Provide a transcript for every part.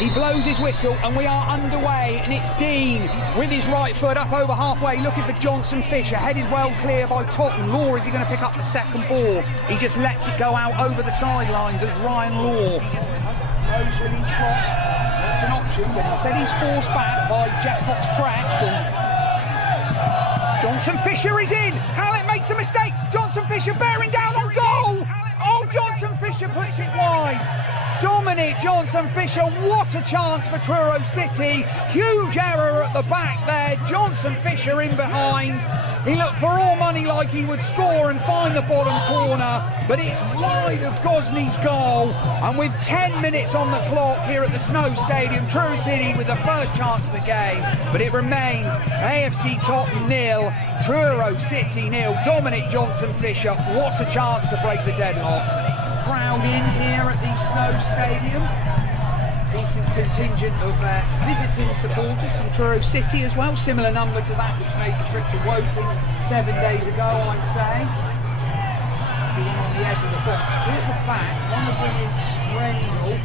He blows his whistle and we are underway, and it's Dean with his right foot up over halfway looking for Johnson Fisher, headed well clear by Totton. Law, is he going to pick up the second ball? He just lets it go out over the sidelines as Ryan Law goes with his cross. It's an option, but instead he's forced back by Jackpot's press, and Johnson Fisher is in. Hallett makes a mistake. Johnson Fisher bearing down on goal. Oh, Johnson Fisher puts it wide. Dominic Johnson Fisher, what a chance for Truro City. Huge error at the back there. Johnson Fisher in behind. He looked for all money like he would score and find the bottom corner, but it's wide of Gosney's goal. And with 10 minutes on the clock here at the Snow Stadium, Truro City with the first chance of the game, but it remains AFC Totton 0, Truro City 0. Dominic Johnson Fisher, what a chance to break the deadlock. Crowd in here at the Snow Stadium. Decent contingent of visiting supporters from Truro City as well. Similar number to that which made the trip to Woking 7 days ago, I'd say. Being on the edge of the box. Two at the back. One of them is Rainel.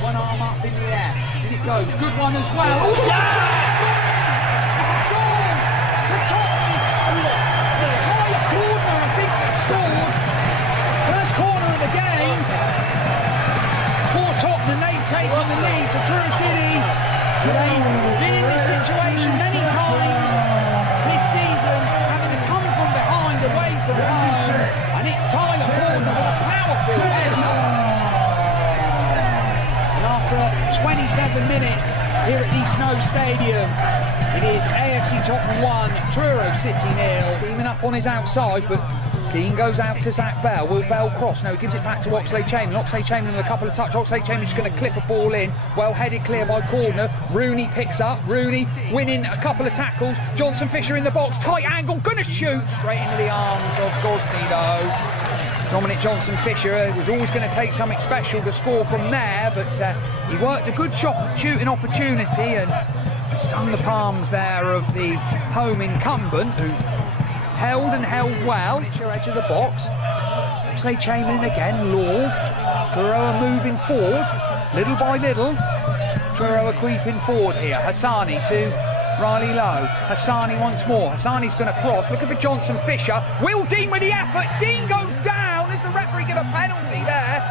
One arm up in the air. In it goes. Good one as well. Oh, yeah! It's a goal to Tottenham. The Tyler corner, I think, that scored. First corner of the game for Tottenham, and they've taken the lead. So Truro City, they've been in this situation many times this season, having to come from behind away from home, and it's Tyler Corner with a powerful head. And after 27 minutes here at the Snow Stadium, it is AFC Tottenham 1, Truro City 0. Steaming up on his outside, but Keane goes out to Zach Bell. Will Bell cross? No, he gives it back to Oxlade-Chamberlain. Oxlade-Chamberlain with a couple of touches. Oxlade-Chamberlain's just going to clip a ball in. Well headed clear by Corner. Rooney picks up. Rooney winning a couple of tackles. Johnson Fisher in the box. Tight angle. Going to shoot straight into the arms of Gosney though. Dominic Johnson Fisher was always going to take something special to score from there, but he worked a good shooting opportunity and stung the palms there of the home incumbent, who held well. Edge of the box. Oxlade-Chamberlain again. Law. Truro are moving forward, little by little. Truro are creeping forward here. Hassani to Riley Lowe. Hassani once more. Hassani's going to cross. Looking for Johnson Fisher. Will Dean with the effort. Dean goes down. Does the referee give a penalty there?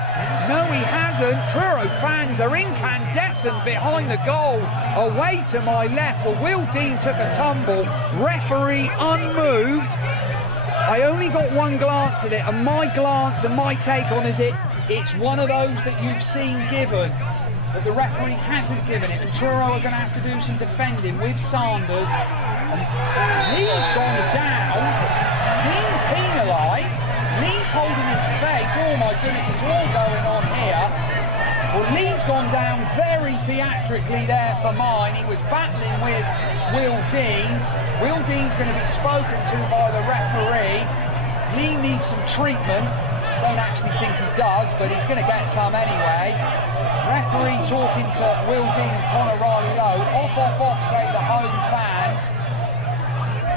No, he hasn't. Truro fans are incandescent behind the goal. Away to my left, for Will Dean took a tumble. Referee unmoved. I only got one glance at it, and my glance and my take on it's one of those that you've seen given, but the referee hasn't given it, and Truro are going to have to do some defending with Sanders. Lee's gone down. Dean penalised. Lee's holding his face. Oh my goodness, it's all going on here. Well, Lee's gone down very theatrically there for mine. He was battling with Will Dean. Will Dean's going to be spoken to by the referee. Lee needs some treatment. Don't actually think he does, but he's going to get some anyway. Referee talking to Will Dean and Connor Riley Lowe. Off, say the home fans.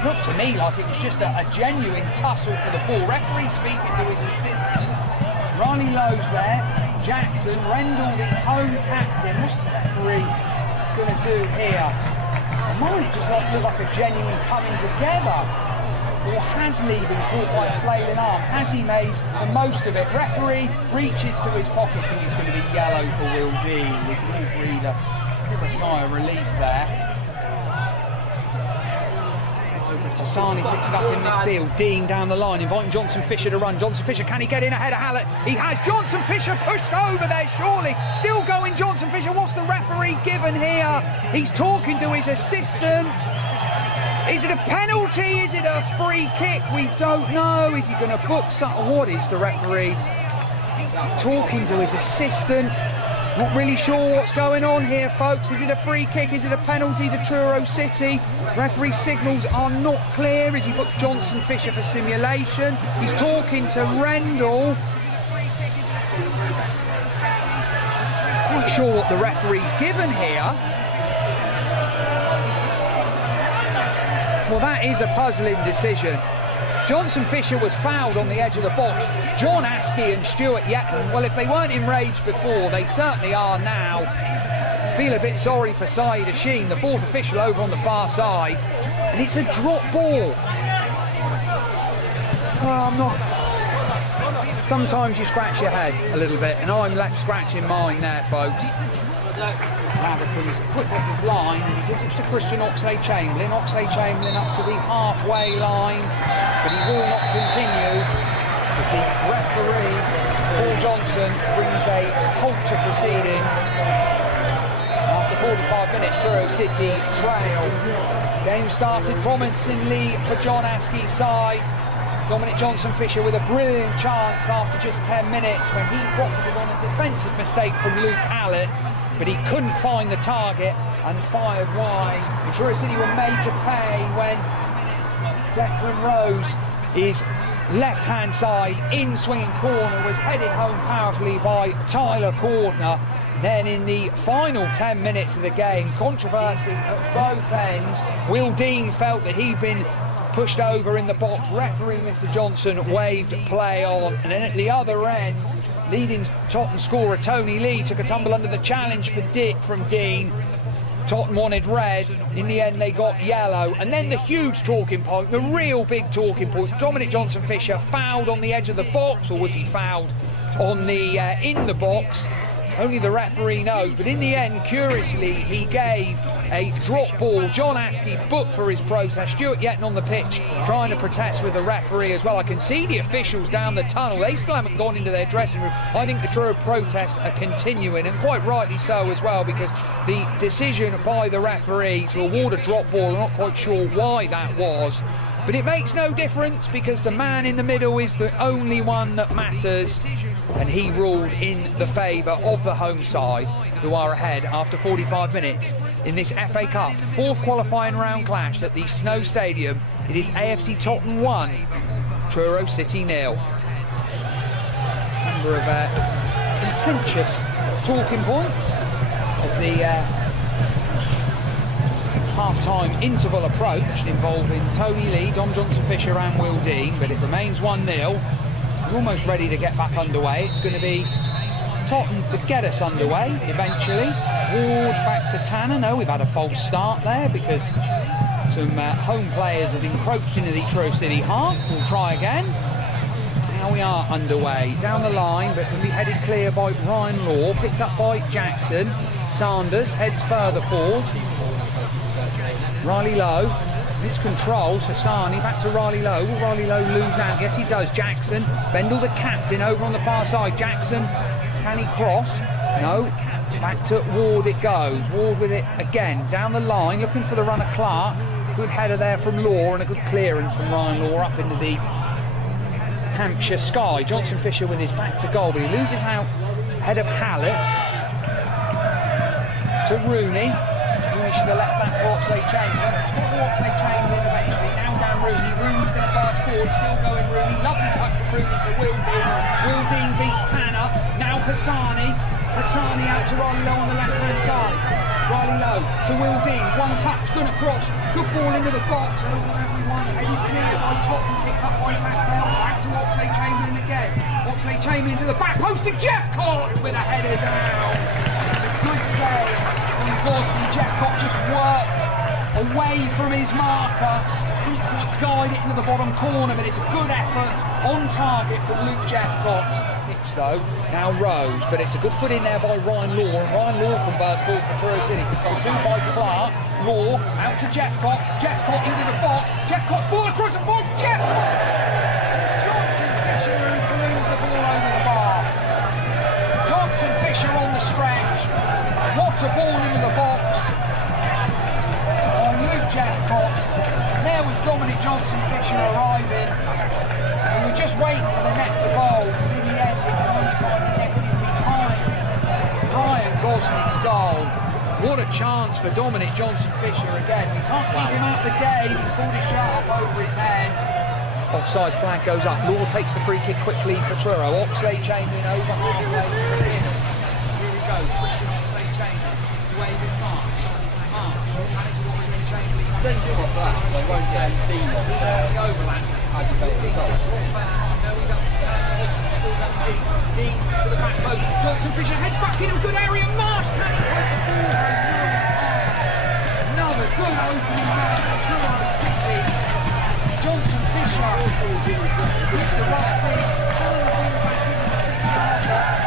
Looked to me like it was just a genuine tussle for the ball. Referee speaking to his assistant. Riley Lowe's there. Jackson, Rendell, the home captain. What's the referee going to do here? Mine it just looked like a genuine coming together. Or has Lee been caught by a flailing arm? Has he made the most of it? Referee reaches to his pocket, and it's going to be yellow for Will Dean. We can all breathe a sigh of relief there. Hassani picks it up in midfield. Dean down the line, inviting Johnson Fisher to run. Johnson Fisher, can he get in ahead of Hallett? He has. Johnson Fisher pushed over there, surely. Still going, Johnson Fisher. What's the referee given here? He's talking to his assistant. Is it a penalty? Is it a free kick? We don't know. Is he going to book something? What is the referee? Talking to his assistant. Not really sure what's going on here, folks. Is it a free kick? Is it a penalty to Truro City? Referee signals are not clear. Is he booked Johnson Fisher for simulation? He's talking to Rendell. Not sure what the referee's given here. Well, that is a puzzling decision. Johnson Fisher was fouled on the edge of the box. John Askey and Stuart Yetton, well, if they weren't enraged before, they certainly are now. Feel a bit sorry for Saeed Hashim, the fourth official over on the far side. And it's a drop ball. Well, I'm not... Sometimes you scratch your head a little bit, and I'm left scratching mine there, folks. Raverton's quick off his line, and he gives it to Christian Oxlade-Chamberlain. Oxlade-Chamberlain up to the halfway line, but he will not continue as the referee, Paul Johnson, brings a halt to proceedings. After 45 minutes, Truro City trail. Game started promisingly for John Askey's side. Dominic Johnson Fisher with a brilliant chance after just 10 minutes when he profited on a defensive mistake from Luke Allett, but he couldn't find the target and fired wide. And Truro City were made to pay when Declan Rose, his left-hand side in swinging corner, was headed home powerfully by Tyler Cordner. Then in the final 10 minutes of the game, controversy at both ends. Will Dean felt that he'd been pushed over in the box. Referee Mr. Johnson waved play on, and then at the other end, leading Totton scorer Tony Lee took a tumble under the challenge from Dean. Totton wanted red. In the end, they got yellow. And then the huge talking point, the real big talking point, Dominic Johnson Fisher fouled on the edge of the box, or was he fouled on the in the box? Only the referee knows, but in the end, curiously, he gave a drop ball. John Askey booked for his protest. Stuart Yetton on the pitch trying to protest with the referee as well. I can see the officials down the tunnel. They still haven't gone into their dressing room. I think the Truro protests are continuing, and quite rightly so as well, because the decision by the referee to award a drop ball, I'm not quite sure why that was. But it makes no difference because the man in the middle is the only one that matters, and he ruled in the favour of the home side, who are ahead after 45 minutes in this FA Cup fourth qualifying round clash at the Snow Stadium. It is AFC Totton 1, Truro City 0. Number of contentious talking points as the half-time interval approached, involving Tony Lee, Dom Johnson Fisher and Will Dean, but it remains 1-0. We're almost ready to get back underway. It's going to be Totton to get us underway eventually. Ward back to Tanner. No, we've had a false start there because some home players have encroached into the Truro City half. We'll try again. Now we are underway. Down the line, but can be headed clear by Ryan Law, picked up by Jackson. Sanders heads further forward. Riley Lowe, miscontrol, Sassani back to Riley Lowe. Will Riley Lowe lose out? Yes, he does. Jackson, Bendel the captain over on the far side. Jackson, can he cross? No, back to Ward it goes. Ward with it again, down the line, looking for the runner Clark. Good header there from Law and a good clearance from Ryan Law up into the Hampshire sky. Johnson Fisher with his back to goal, but he loses out ahead of Hallett. To Rooney. Rooney should have left that for Oxlade-Chamberlain. It's got to Oxlade-Chamberlain eventually. Now down Rooney. Rooney's going to pass forward. Still going Rooney. Lovely touch from Rooney to Will Dean. Will Dean beats Tanner. Now Hassani. Hassani out to Riley Lowe on the left-hand side. Riley Lowe to Will Dean. One touch. Going to cross. Good ball into the box. Everyone headed clear by Totton. Picked up by Zach Bell. Back to Oxlade-Chamberlain again. Oxlade-Chamberlain to the back post to Jeffcott with a header down. It's a good save from Gosney. Jeffcott just worked away from his marker. Couldn't quite guide it into the bottom corner, but it's a good effort on target from Luke Jeffcott. Pitch though, now Rose, but it's a good foot in there by Ryan Law, and Ryan Law converts forward for Truro City. Pursued by Clark. Law out to Jeffcott. Jeffcott into the box. Jeffcott's ball across the board. Jeffcott! Johnson Fisher who glues the ball over the bar. Johnson Fisher on the stretch. What a ball into the box. Luke Jeffcott. There was Dominic Johnson Fisher arriving. And we're just waiting for the net to bowl. In the end, we can only find the net in behind Ryan Gosney's goal. What a chance for Dominic Johnson Fisher again. We can't keep him out of the game. He pulled his shirt up over his head. Offside flag goes up. Law takes the free kick quickly for Truro. Oxlade-Chamberlain over halfway to the middle. Here he goes. Christian Oxlade-Chamberlain. Waving March. Alex Oxlade-Chamberlain. Send him off that. They won't send the overlap. Dean to the back post. Johnson Fisher heads back in a good area. Marsh can he put the ball? Another good opening man for Truro City. Johnson Fisher with the right wing. Turn the ball back into the 6-yard line.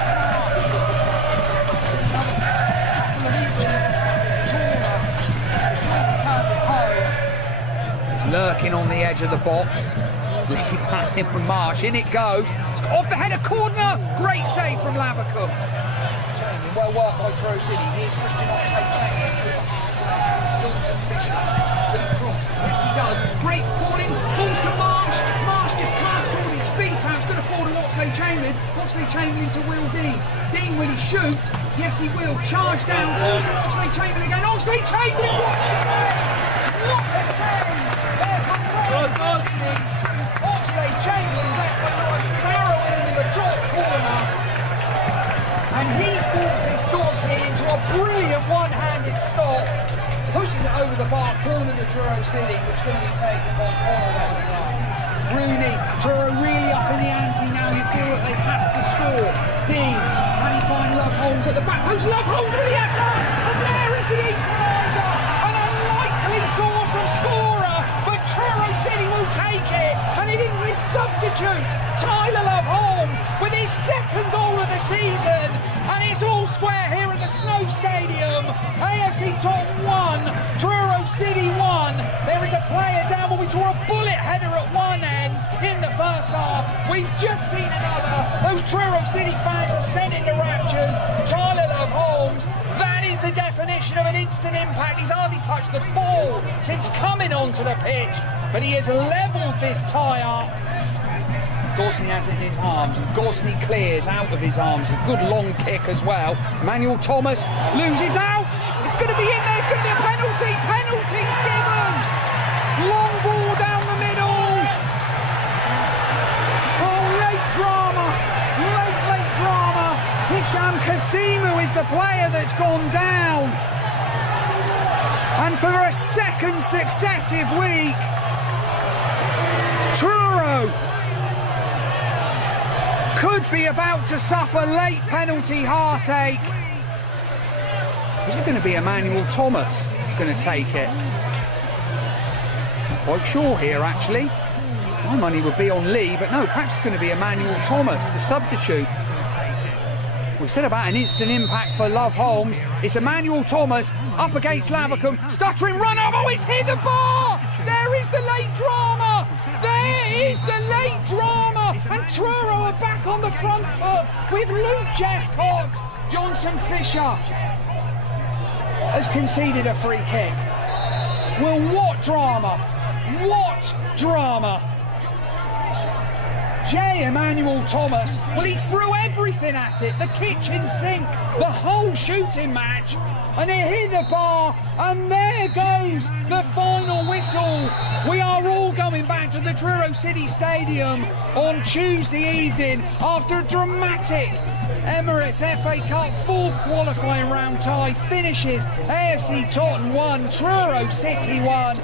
Another couple of inches taller. Surely turned it home. He's lurking on the edge of the box. Lee back in from Marsh. In it goes. Off the header, corner. Great save from Lavacum. Well worked by Truro City. Here's Christian Oxlade. Johnson Fisher. But he crossed. Yes, he does. Great calling. Falls to Marsh. Marsh just can't sort his feet out. It's going to fall to Oxlade Chamberlain. Oxlade Chamberlain to Will Dean. Dean, will he shoot? Yes, he will. Charge down. Falls to Oxlade Chamberlain again. Oxlade Chamberlain. What a save! What a save! There from Gosling. Oxlade Chamberlain's narrowing in the top corner, and he forces Dawsney into a brilliant one-handed stop, pushes it over the bar, corner to Truro City, which is going to be taken by Cornwall. Rooney, Truro really up in the ante now. You feel that they have to score. Dean, can he find Love Holmes at the back post? Love Holmes with the effort, and there is the equaliser, an unlikely source of scorer, but Truro City will take it, and it is his substitute, Tyler Love Holmes, with his second goal of the season, and it's all square here at the Snow Stadium. AFC Totton 1, Truro City 1. There is a player down, but we saw a bullet header at one end in the first half. We've just seen another. Those Truro City fans are sent into raptures. Tyler Love Holmes, that is the definition of an instant impact. He's hardly touched the ball since coming onto the pitch, but he has levelled this tie up. Gosney has it in his arms, and Gosney clears out of his arms. A good long kick as well. Manuel Thomas loses out. It's going to be in there. It's going to be a penalty. Penalty's given. Long ball down the middle. Oh, late drama. Late drama. Hisham Kasimu is the player that's gone down. And for a second successive week, Truro could be about to suffer late penalty heartache. Is it going to be Emmanuel Thomas who's going to take it? Not quite sure here, actually. My money would be on Lee, but no, perhaps it's going to be Emmanuel Thomas, the substitute. We said about an instant impact for Love Holmes. It's Emmanuel Thomas up against Lavacum. Stuttering run up. Oh, it's hit the bar! There is the late drama! There is the late drama! And Truro are back on the front foot with Luke Jeffcott. Johnson Fisher has conceded a free kick. Well, what drama! What drama! J. Emmanuel Thomas, well, he threw everything at it, the kitchen sink, the whole shooting match, and it hit the bar, and there goes the final whistle. We are all going back to the Truro City Stadium on Tuesday evening after a dramatic Emirates FA Cup fourth qualifying round tie finishes. AFC Totton 1, Truro City 1.